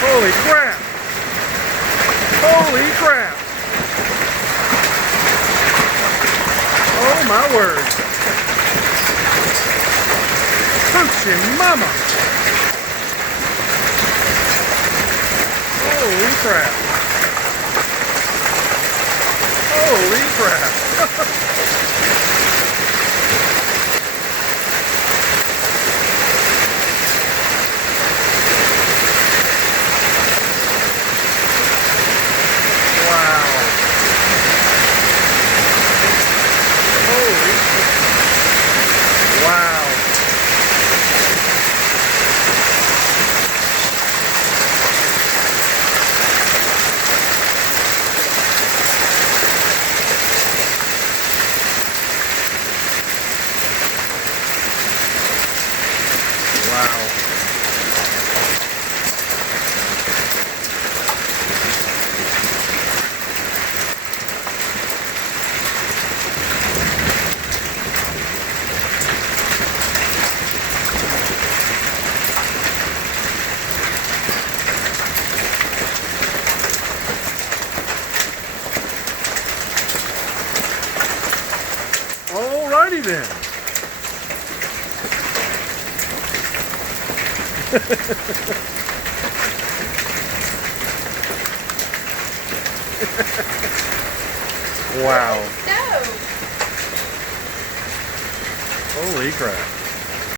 Holy crap! Holy crap! Oh my word! Hoochie mama! Holy crap! Holy crap! Wow. Wow. Alrighty then. Wow. No. Holy crap.